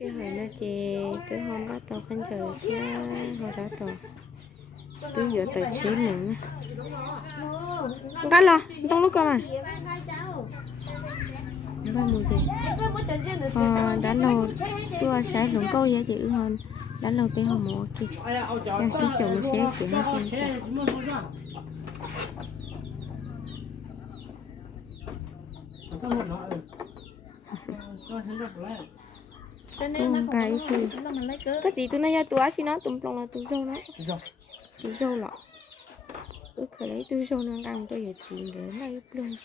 cái hồi nó chè từ hôm bắt đầu khánh trừ cái hồi đó tổ từ giờ tài chín nữa. Cái lo tông lúc cơ mà. Ba mùi gì ờ đã lâu tôi sẽ lũng câu giá chữ hơn. Đã lâu cái hôm mùa kì đang sĩ chồng sẽ kiểu hai xem chả tung cái thì cái gì tôi nói ra tôi xin nó tụm plong là tôi dâu nó. Tôi dâu. Lọ. Tôi khởi lấy tôi dâu nó đang tôi giờ chỉ để này plong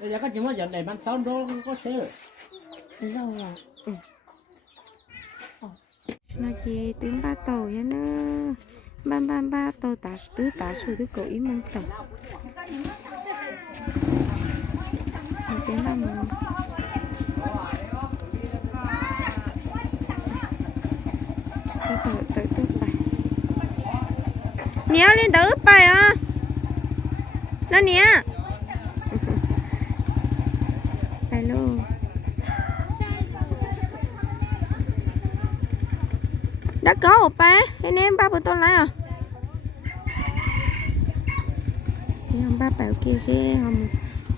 giờ cái chuyện mà giờ này bán sáu đô không có xe rồi. Tôi dâu lọ. Ừ. Nó chỉ tiếng ba tàu vậy nó. Ba ba ba tàu tả tứ tả số tứ cổ ý mong tàu. Tiếng ba mong Tôi tới bài lên à Nó nè Bài đã có một ba. Anh em ba bữa tôi lại à? Em ba bảo kia sẽ không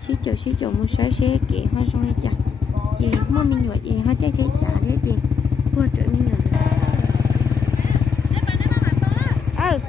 xí chỗ xí chỗ một sáu xe kể hoa xong đi chả chị mua mình nhồi gì hoa chắc sẽ trả đấy chị qua trở nên là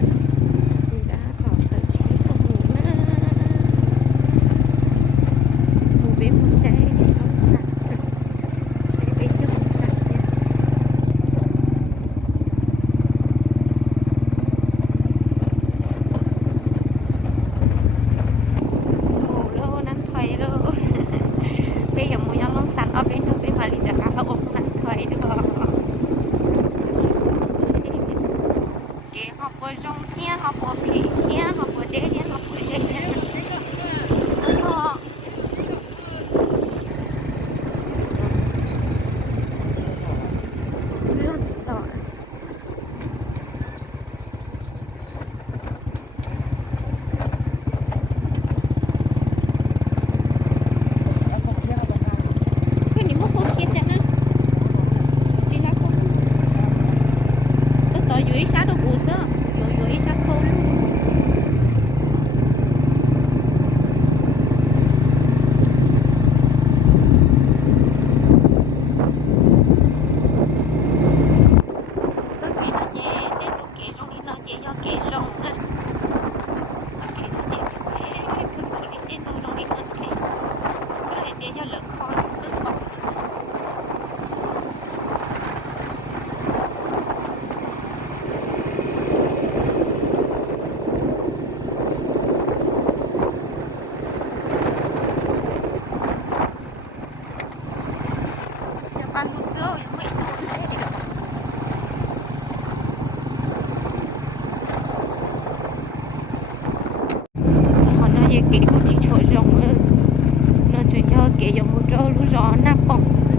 Eu vou jogar na ponte, Ponce.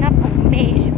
na ponte mesmo.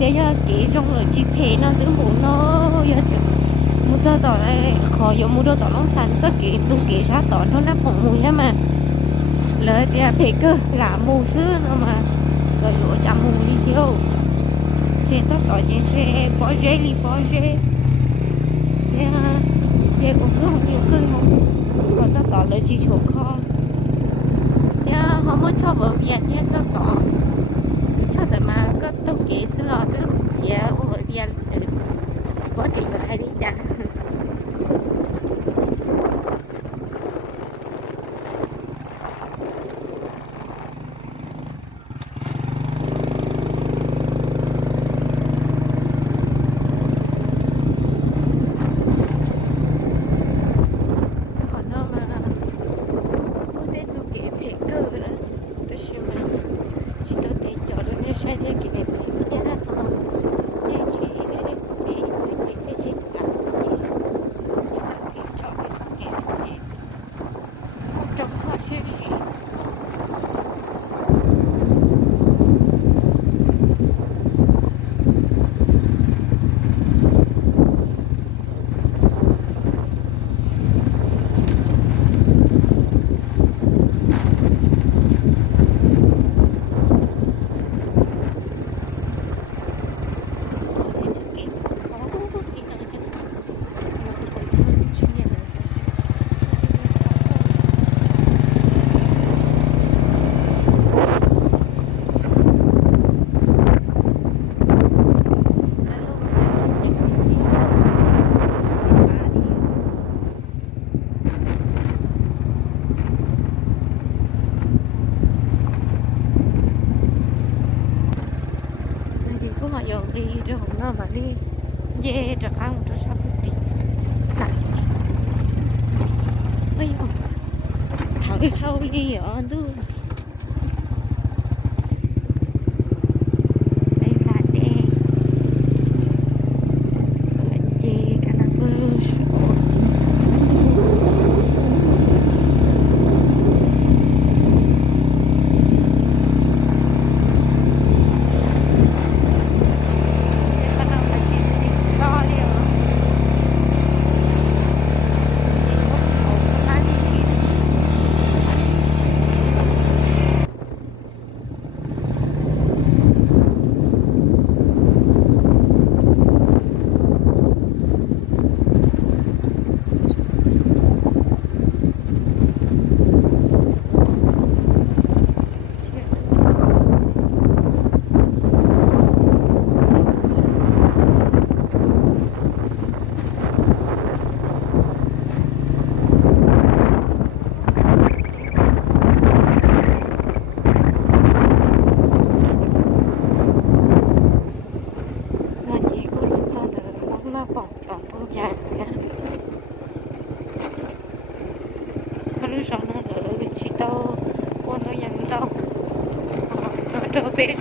Nó thứ hai cho chị trong rồi chị phê nó tự mũ nó giờ chị một cho tỏ này khó giờ một giờ tỏ nó sẵn tất kỹ tu kỹ ra tỏ nó nắp bổng mùi á mà. Lời thì phê cơ, là mù xứ nó mà. Rồi lúa chả mù đi thiếu trên sắp tỏ trên xe bỏ dê đi bỏ dê thế ờ, ha dê cũng cứ không nhiều cưng không còn sắp tỏ lời chi chỗ kho thế ờ, họ mới cho vợ việt nhé. 点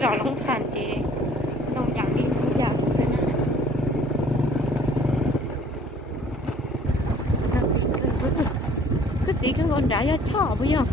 เราลงสันเองลงอย่างนี้ทุกอย่างใปนะหมนักบินขึ้นก็คือสีก็คนได้ยอดชอบไม่ยอม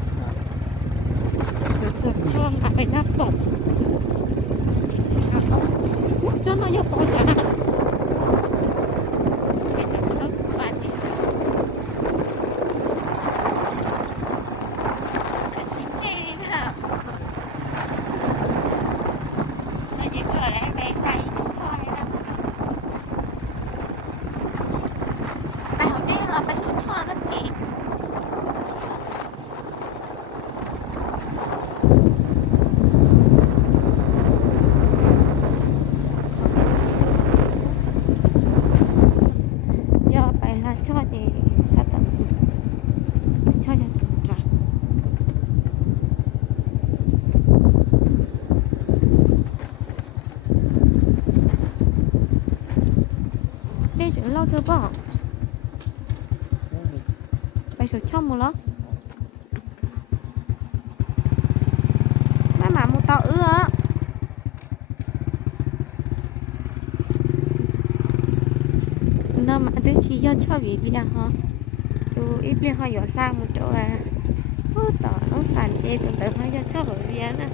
đây chỉ bỏ. Phải số trong một lắm má mà một tao ư á nó mà đứa chị do cho việc gì hả? Tôi ít liên hoa dọa sang một chỗ à. Ô tỏ nó sàn từ từ hoa do cho bởi vì nè à.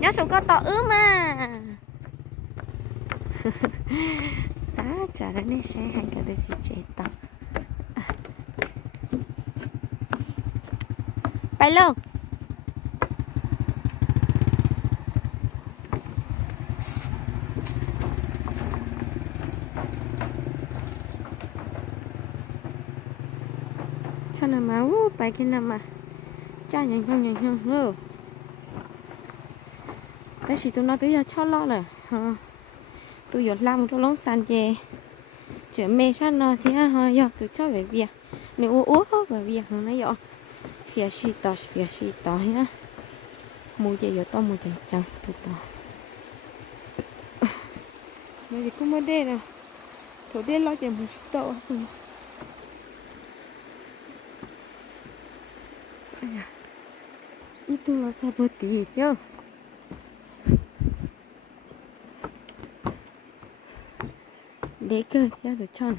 nhớ số có 아 잘하네 새 한가를 쓰지 했다 빨로 cho nằm mà u bài kia nằm mà. Cha nhận không nhận không hư cái gì tôi nói tới giờ cho lo rồi. Ờ hả tụi giờ làm cho lông sàn về chuyện mê sát nó, thì ha giờ tụi cho về việc nếu uống uống về việc nó nói giờ phía xì tỏ phía xì tỏ nhá mua gì giờ to mua gì chẳng tụi tỏ mà gì cũng mới đây nè thổ đây lo chuyện ít chút tao itu bớt saboti yo để cơ ra được cho nè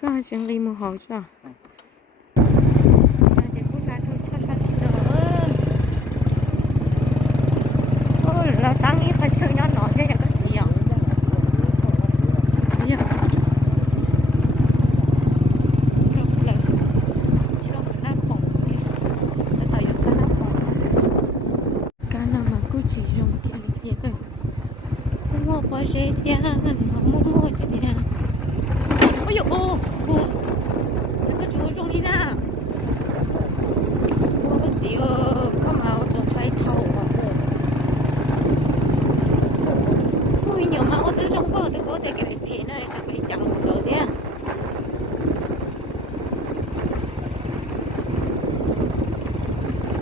có chân ly một hồ cho nhỏ cho cái gì vậy? Dạ. Trong lần trong năm bóng là tại vì cái năm bóng cái năm mà cứ chỉ dùng cái gì thôi mua qua xe kia mua mua cho nè ôi dồi ô ô cái cái chú dùng đi nè mua cái gì ờ có mà ở chỗ trái thầu mà ôi nhiều mà ở chỗ trong có tôi có thể cái phê này chắc phải chẳng một rồi đấy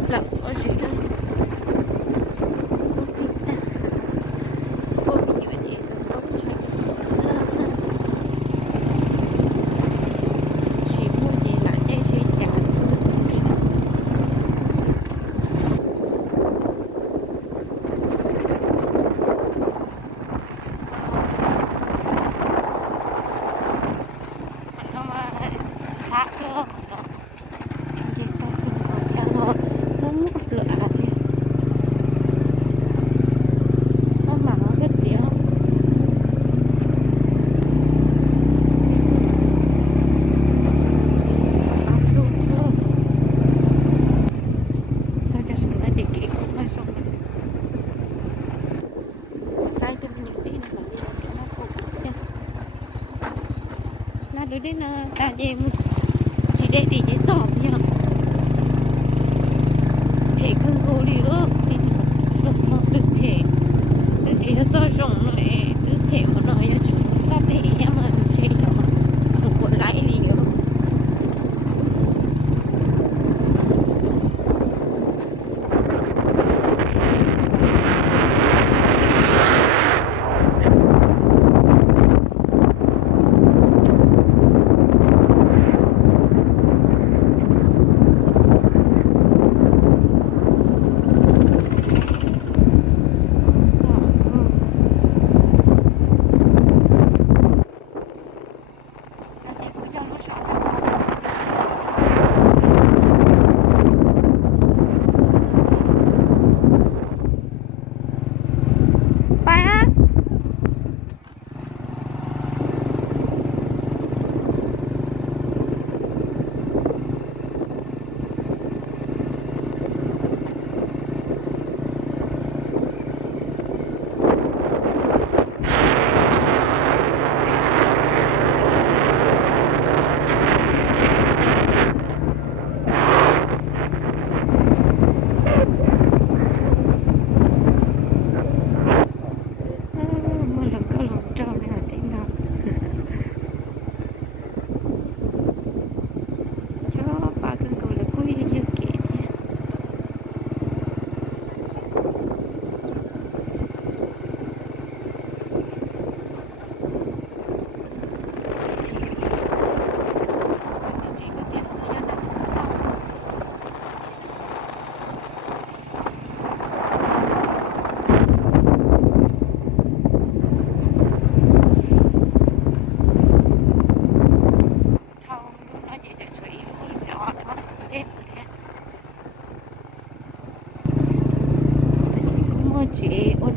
lận ở gì đó chỉ mua gì là cái gì trả số số nó mà khác nữa chỉ có không có cho nó nó mất lửa thì nó mà nó biết gì không Sao cho chúng ta chỉ kỹ cũng phải xong rồi. Đây thì mình những tí này bảo đi là nó cũng nha. Là đối đến ờ, là ta đem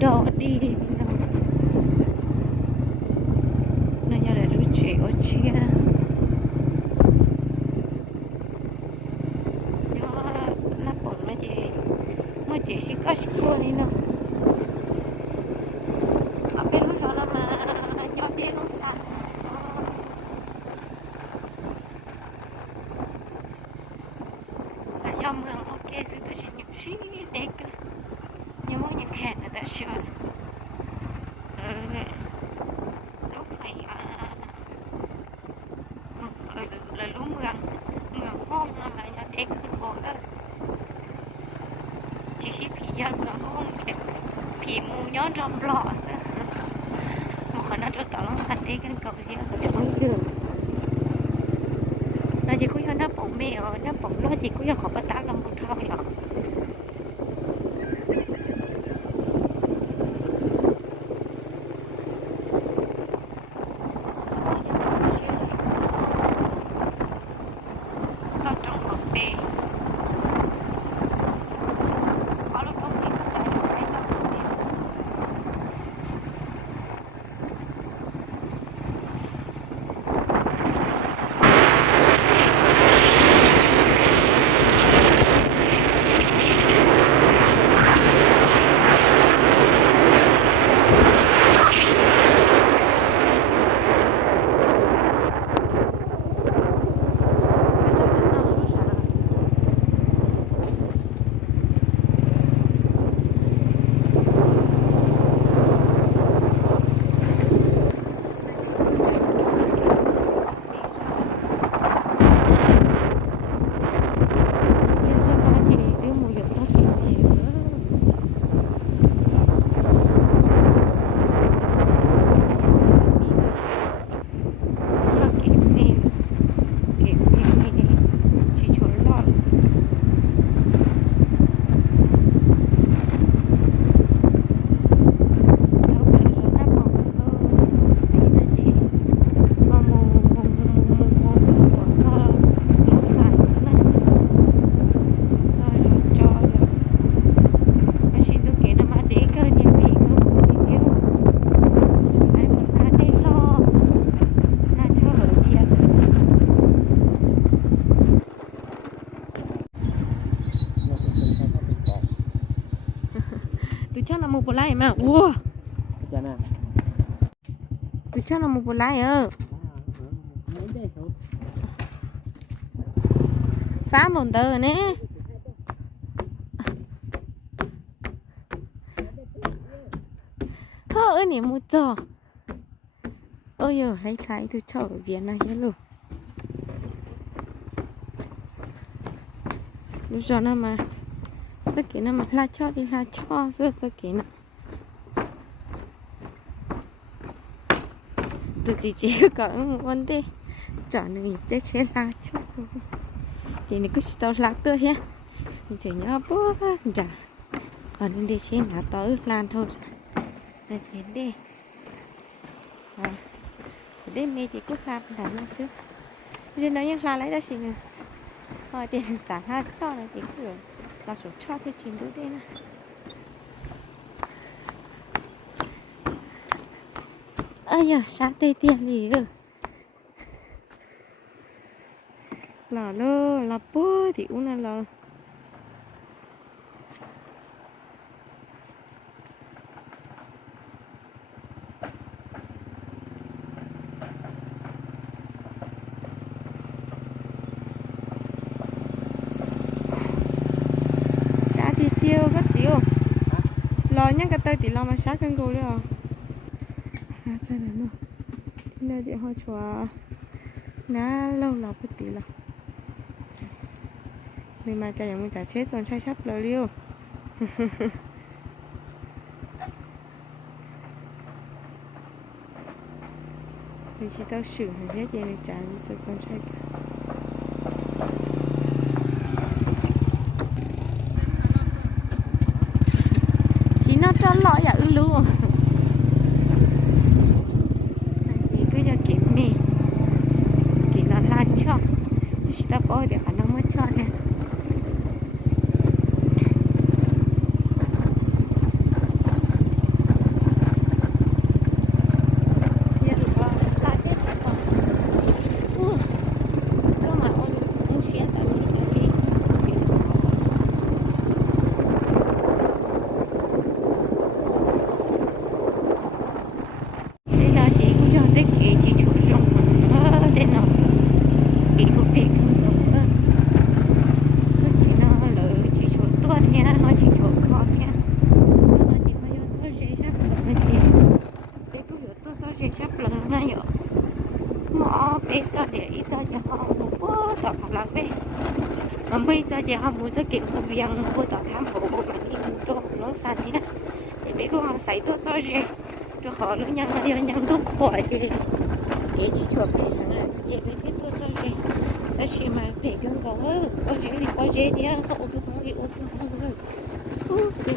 chị ô đỏ อนรำหล่อซะหมอน่าจะต่อลองสันไ Wow cho nên tôi cho nó một bộ lại ơ. Phá một tờ nè. Hơ ơi nè một trò ôi giờ lấy cái tôi cho ở viện này nhá luôn lúc giờ nó mà. Tất cả nó mà la cho đi la cho rồi tất cả nó tôi chỉ chỉ có một vấn đề chọn người chết sẽ là chứ. Thì nó cứ tao lạc tôi ha mình chỉ nhớ bố chả dạ. còn đi điều trên là tới lan thôi. Là thế đi. Dạ. À để mẹ chỉ cứ làm làm nó xứ trên nói những là lấy ra chị rồi thôi, tiền sản ha cho này thì cứ là số cho thì chuyện đủ đây nè giờ sáng tê tiền gì rồi là lơ là bơ thì cũng là lơ đã thì tiêu rất tiêu lo nhắc cái tay thì lo mà sát con cô đấy à à sao này nó nó chỉ hơi chua ná lâu lâu cái tí là mình mà chạy mình chả chết rồi chạy sắp lời liêu mình chỉ tao xử hết hết mình cho con chạy cả chỉ nó cho lõi à ư luôn thì cứ cho kiếm mì kỳ là lan cho chỉ ta bỏ để khả năng mất cho nè Dạ, có, ta chết rồi. Ui, mà bây giờ giờ họ muốn sẽ kiện hợp viên của tòa tham hộ của mình đi mình cho nó xa thế này thì biết họ xảy tôi cho gì cho họ nó nhang nó nhang đúng khỏi cái chỉ chuột cái hàng là gì cái cái tôi cho gì đó chỉ mà phải dùng cầu ơi có gì thì có gì thì họ cũng không hiểu cũng không được cái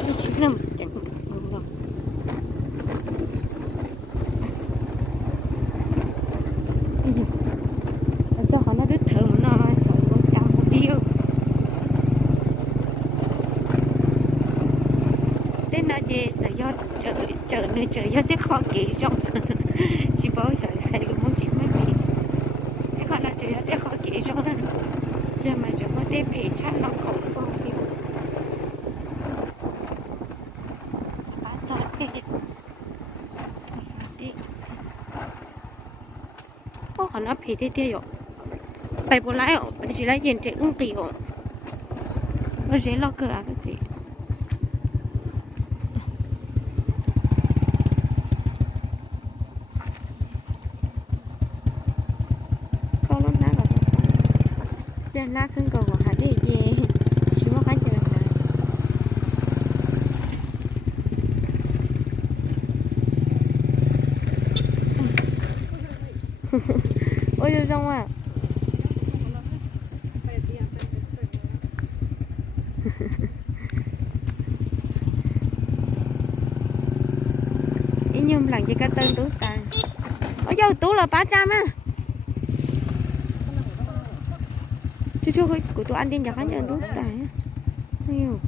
chợ nơi chợ rất tiếc khó kỳ trong chỉ bảo chợ này cũng muốn chỉ mới bị thế còn là chợ rất tiếc khó kỳ trong đó để mà chợ có tên bị chắc nó khổ không hiểu bán sợ thế có còn nó phì thế thế rồi phải bố lái ở chỉ lái diện trẻ cũng kỳ rồi nó dễ lo cửa cái gì ลาขึ้นก่อน chú chú ơi của tụi anh đi nhặt hắn cho tú tài á nhiều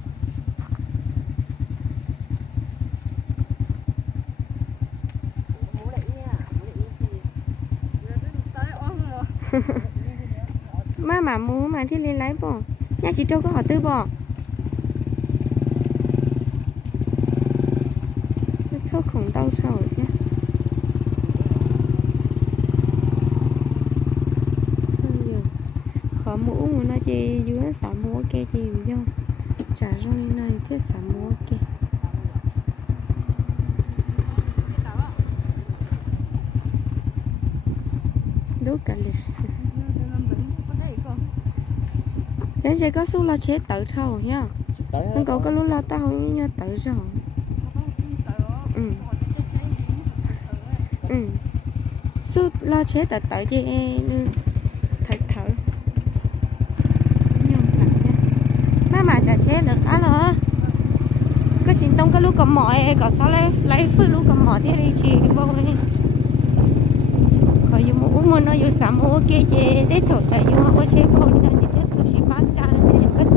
má mà mua mà thì lên lấy bỏ nhà chị châu có họ tư bỏ thuốc không đau sầu chứ khó mũ mà nó chỉ dưới xả mua kia thì do trả rồi này thế xả mua kia. Đúng cả liền. Thế sẽ có số là chế tự thôi nha không? Có cái lúc là tao như tự rồi ừ. Ừ. Số lo chế tự tự em thật thở nhầm lặng nha má mà chả chế được á rồi cái chuyện tông cái lúc cầm mỏi có sao lấy lấy phơi lúc cầm mỏi thế đi chị bao này khỏi dùng một món nó dùng sắm ok chị để thổi chạy dùng có chế phong như thế thổi chỉ bán cha để cái gì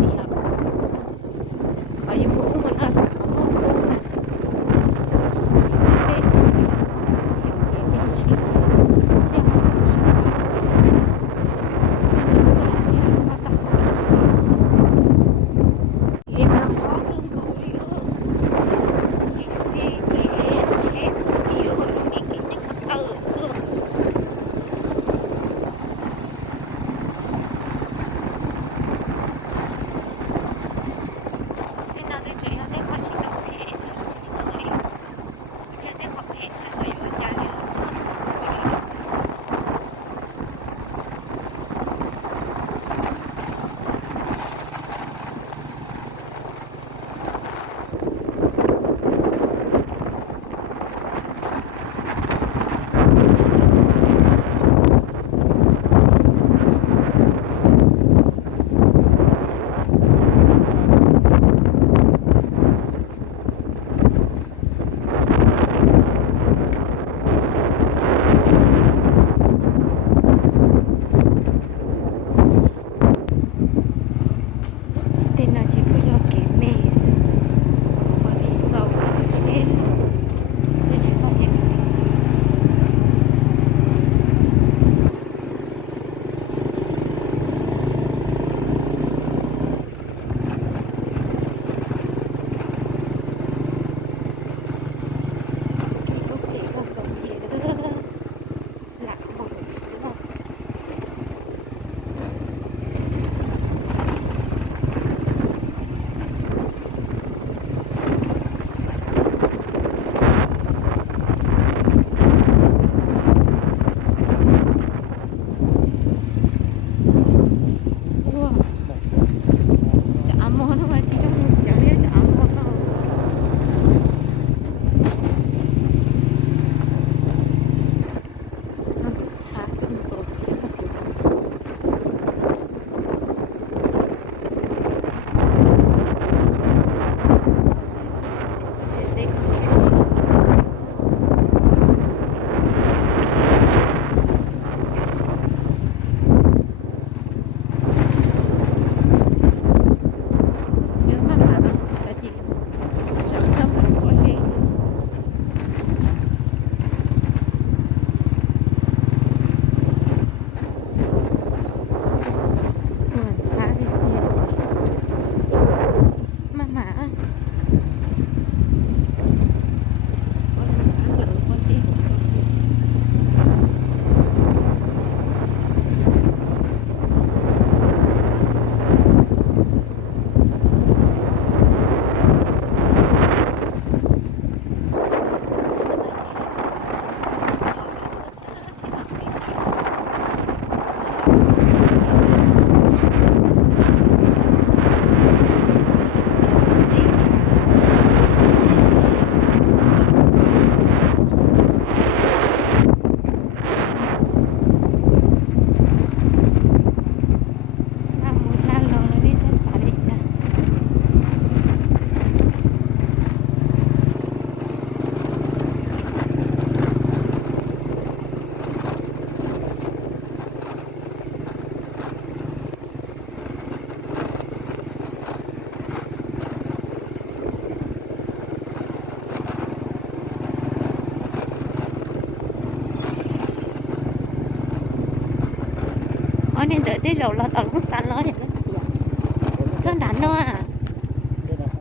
ở nên đợi tới rồi là